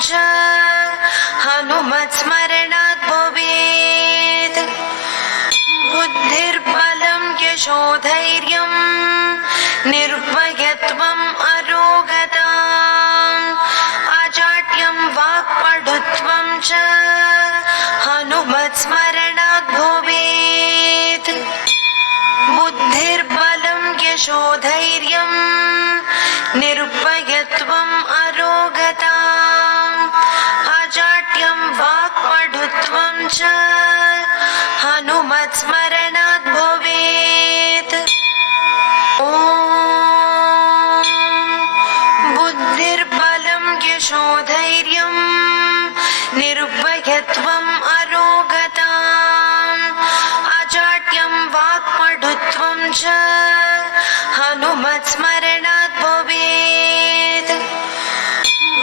च हनुमत्स्मरणात् भवेत्। बुद्धिर्बलं यशोधैर्यं निर्भयत्वम् अरोगता अजाड्यं वाक्पटुत्वं च हनुमत्स्मरणात् भवेत्। बुद्धिर्बलं यशोधैर्यं निर्भयत्वम् अरोगता अजाड्यं वाक्पटुत्वं च हनुमत्स्मरणात् भवेत्। ॐ बुद्धिर्बलं यशोधैर्यं निर्भयत्वम् अरोगता अजाड्यं वाक्पटुत्वं च हनुमत्स्मरणात् भवेत्।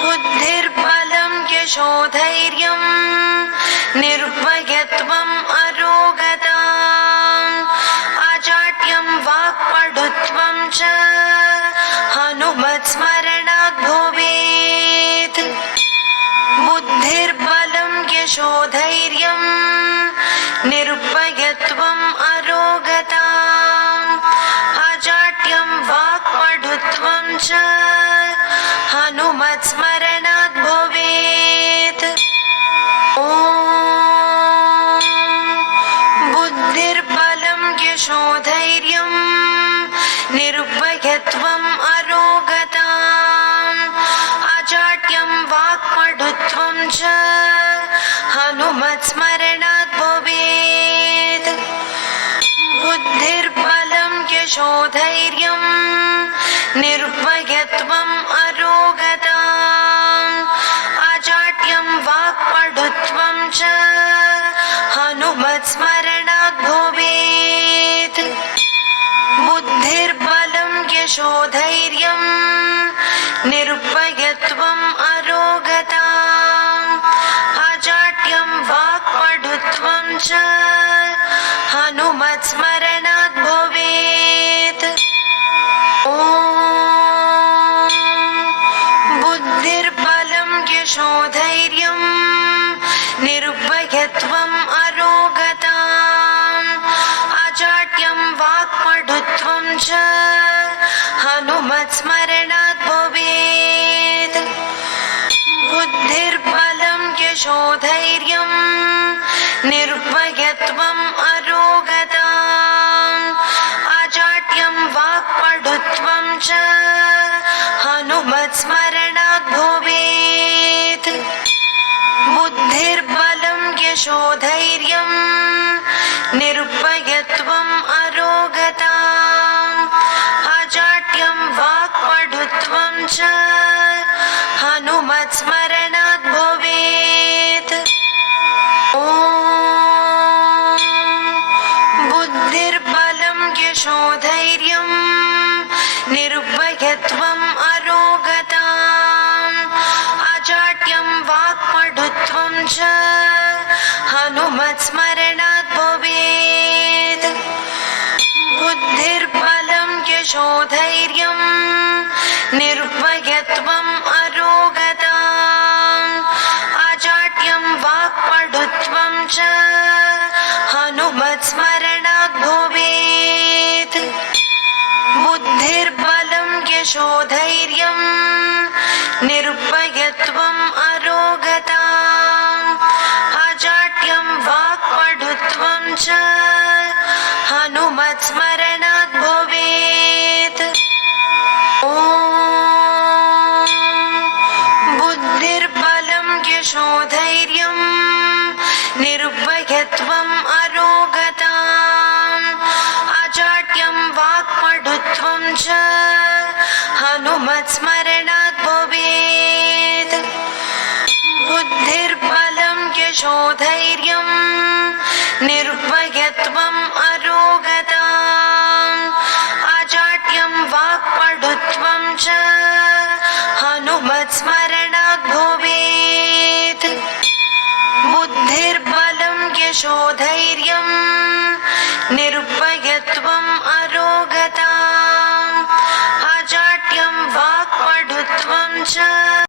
बुद्धिर्बलं यशोधैर्यं निर्भयत्वम् अरोगता अजाड्यं वाक्पटुत्वं च हनुमत्स्मरणात् भवेत्। बुद्धिर्बलं यशोधैर्यं निर्भयत्वम् अरोगता अजाड्यं वाक्पटुत्वं च हनुमत्स्मरणात् भवेत्। ॐ बुद्धिर्बलं यशोधैर्यं निर्भयत्वम् अरोगता अजाड्यं वाक्पटुत्वं च हनुमत्स्मरणात् भवेत्। बुद्धिर्बलं यशोधैर्यं निर्भयत्वम् अरोगता अजाड्यं वाक्पटुत्वं च हनुमत्स्मरणात् भवेत्। बुद्धिर्बलं यशोधैर्यं निर्भयत्वम् अरोगता अजाड्यं वाक्पटुत्वं च हनुमत्स्मरणात् भवेत्। ॐ बुद्धिर्बलं यशोधैर्यं निर्भयत्वम् अरोगता अजाड्यं वाक्पटुत्वं च हनुमत्स्मरणात् भवेत्। बुद्धिर्बलं यशोधैर्यं निर्भयत्वम् अरोगता अजाड्यं वाक्पटुत्वं च हनुमत्स्मरणात् भवेत्। बुद्धिर्बलं यशोधैर्यं निर्भयत्वम् अरोगता अजाड्यं वाक्पटुत्वं च हनुमत्स्मरणात् भवेत्। ॐ बुद्धिर्बलं यशोधैर्यं निर्भयत्वम् अरोगता अजाड्यं वाक्पटुत्वं च हनुमत्स्मरणात् भवेत्। बुद्धिर्बलं यशोधैर्यं निर्भयत्वम् अरोगता अजाड्यं वाक्पटुत्वं च हनुमत्स्मरणात् भवेत्। बुद्धिर्बलं यशोधैर्यं निर्भयत्वम् अरोगता अजाड्यं वाक्पटुत्वं च हनुमत्स्मरणात् भवेत्। ॐ बुद्धिर्बलं यशोधैर्यं निर्भयत्वम् अरोगता अजाड्यं वाक्पटुत्वं च हनुमत्स्मरणात् भवेत्। बुद्धिर्बलं यशोधैर्यं निर्भयत्वम् अरोगता अजाड्यं वाक्पटुत्वं च हनुमत्स्मरणात् भवेत्। बुद्धिर्बलं यशोधैर्यं निर्भयत्वम् अरोगता अजाड्यं वाक्पटुत्वं च